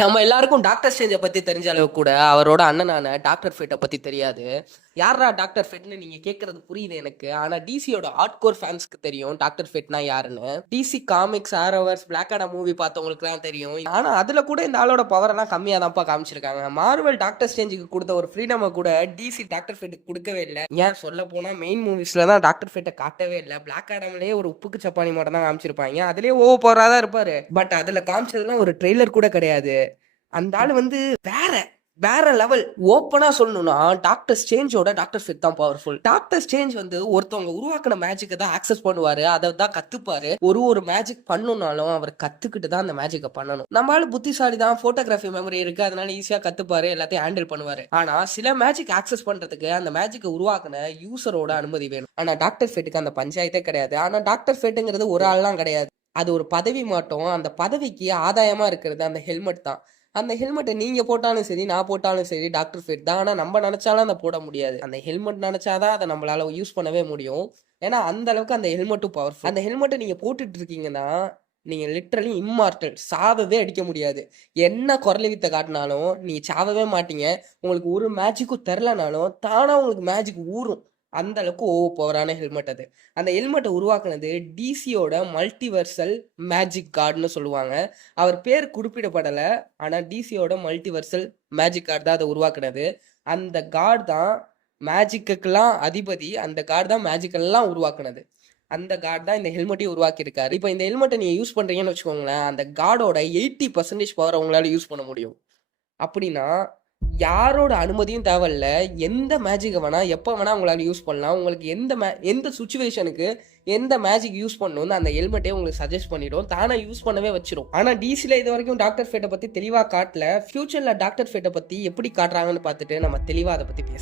நம்ம எல்லாருக்கும் டாக்டர் ஸ்ட்ரேஞ்ச பத்தி தெரிஞ்ச அளவு கூட அவரோட அண்ணனான டாக்டர் ஃபேட்ட பத்தி தெரியாது. யார்ரா டாக்டர் ஃபேட்ன்னு நீங்க கேட்கறது புரியுது எனக்கு. ஆனா டிசியோட ஹார்ட்கோர் ஃபேன்ஸ்க்கு தெரியும் டாக்டர் ஃபேட்னா யாருன்னு. DC comics, Arrowverse, Black Adam movie பார்த்தவங்களுக்குலாம் தெரியும். ஆனா அதுல கூட இந்த ஆளோட பவர் எல்லாம் கம்மியா தான்ப்பா காமிச்சிருக்காங்க. மார்வல் டாக்டர் ஸ்ட்ரேஞ்சுக்கு கொடுத்த ஒரு ஃப்ரீடமை கூட டிசி டாக்டர் ஃபேட்டுக்கு கொடுக்கவே இல்லை. ஏன் சொல்ல போனா மெயின் மூவிஸ்ல தான் டாக்டர் ஃபேட்டை காட்டவே இல்லை. பிளாக் ஆடம்லயே ஒரு உப்புக்கு சப்பானி மட்டும் தான் காமிச்சிருப்பாங்க. அதுலயே ஓவர் பவரா தான் இருப்பாரு. பட் அதுல காமிச்சதுலாம் ஒரு ட்ரெய்லர் கூட கிடையாது. அந்த ஆள் வந்து வேற வேற லெவல். ஓப்பனா சொல்லணும்னா டாக்டர் ஸ்ட்ரேஞ்சோட டாக்டர் ஃபேட் தான் பவர்ஃபுல். டாக்டர் ஸ்ட்ரேஞ்ச் வந்து ஒருத்தவங்க உருவாக்கின மேஜிக்கை தான் ஆக்சஸ் பண்ணுவாரு, அதை தான் கத்துப்பாரு. ஒரு மேஜிக் பண்ணணும்னாலும் அவர் கத்துக்கிட்டு தான் அந்த மேஜிக்கை பண்ணணும். நம்மளால புத்திசாலி தான், போட்டோகிராஃபி மெமரி இருக்கு, அதனால ஈஸியா கத்துப்பாரு, எல்லாத்தையும் ஹேண்டில் பண்ணுவாரு. ஆனா சில மேஜிக் ஆக்சஸ் பண்றதுக்கு அந்த மேஜிக்கை உருவாக்குன யூசரோட அனுமதி வேணும். ஆனா டாக்டர் ஃபேட்டுக்கு அந்த பஞ்சாயத்தே கிடையாது. ஆனா டாக்டர் ஃபேட்டுங்கிறது ஒரு ஆள்லாம் கிடையாது, அது ஒரு பதவி மாட்டோம். அந்த பதவிக்கு ஆதாயமா இருக்கிறது அந்த ஹெல்மெட் தான். அந்த ஹெல்மெட்டை நீங்க போட்டாலும் சரி, நான் போட்டாலும் சரி, டாக்டர் ஃபேட் தான். ஆனா நம்ம நினைச்சாலும் அதை போட முடியாது. அந்த ஹெல்மெட் நினைச்சாதான் அதை நம்மளால யூஸ் பண்ணவே முடியும். ஏன்னா அந்த அளவுக்கு அந்த ஹெல்மெட்டும் பவர்ஃபுல். அந்த ஹெல்மெட்டை நீங்க போட்டுட்டு இருக்கீங்கன்னா நீங்க லிட்டரலி இம்மார்டல், சாவவே அடிக்க முடியாது. என்ன குரலி வித்தை காட்டினாலும் நீங்க சாவவே மாட்டீங்க. உங்களுக்கு ஒரு மேஜிக்கும் தெரிலனாலும் தானா உங்களுக்கு மேஜிக் ஊறும். அந்த அளவுக்கு ஓவர் பவரான ஹெல்மெட் அது. அந்த ஹெல்மெட்டை உருவாக்குனது டிசியோட மல்டிவர்சல் மேஜிக் கார்டுன்னு சொல்லுவாங்க. அவர் பேர் குறிப்பிடப்படலை, ஆனால் டிசியோட மல்டிவர்சல் மேஜிக் கார்டு தான் அதை உருவாக்குனது. அந்த கார்டு தான் மேஜிக்குக்கெல்லாம் அதிபதி. அந்த கார்டு தான் மேஜிக்கெல்லாம் உருவாக்குனது. அந்த கார்டு தான் இந்த ஹெல்மெட்டையும் உருவாக்கியிருக்காரு. இப்போ இந்த ஹெல்மெட்டை நீங்கள் யூஸ் பண்ணுறீங்கன்னு வச்சுக்கோங்களேன், அந்த கார்டோட 80% பவர் உங்களால் யூஸ் பண்ண முடியும். அப்படின்னா யாரோட அனுமதியும் தேவையில்ல. எந்த மேஜிக்கை வேணா எப்போ வேணா உங்களால் யூஸ் பண்ணலாம். உங்களுக்கு எந்த சுச்சுவேஷனுக்கு எந்த மேஜிக் யூஸ் பண்ணணும்னு அந்த ஹெல்மெட்டே உங்களுக்கு சஜஸ்ட் பண்ணிடும், தானே யூஸ் பண்ணவே வச்சிரும். ஆனால் டிசியில் இது வரைக்கும் டாக்டர் ஃபேட்டை பற்றி தெளிவாக காட்டல. ஃபியூச்சரில் டாக்டர் ஃபேட்டை பற்றி எப்படி காட்டுறாங்கன்னு பார்த்துட்டு நம்ம தெளிவாக அதை பற்றி பேசலாம்.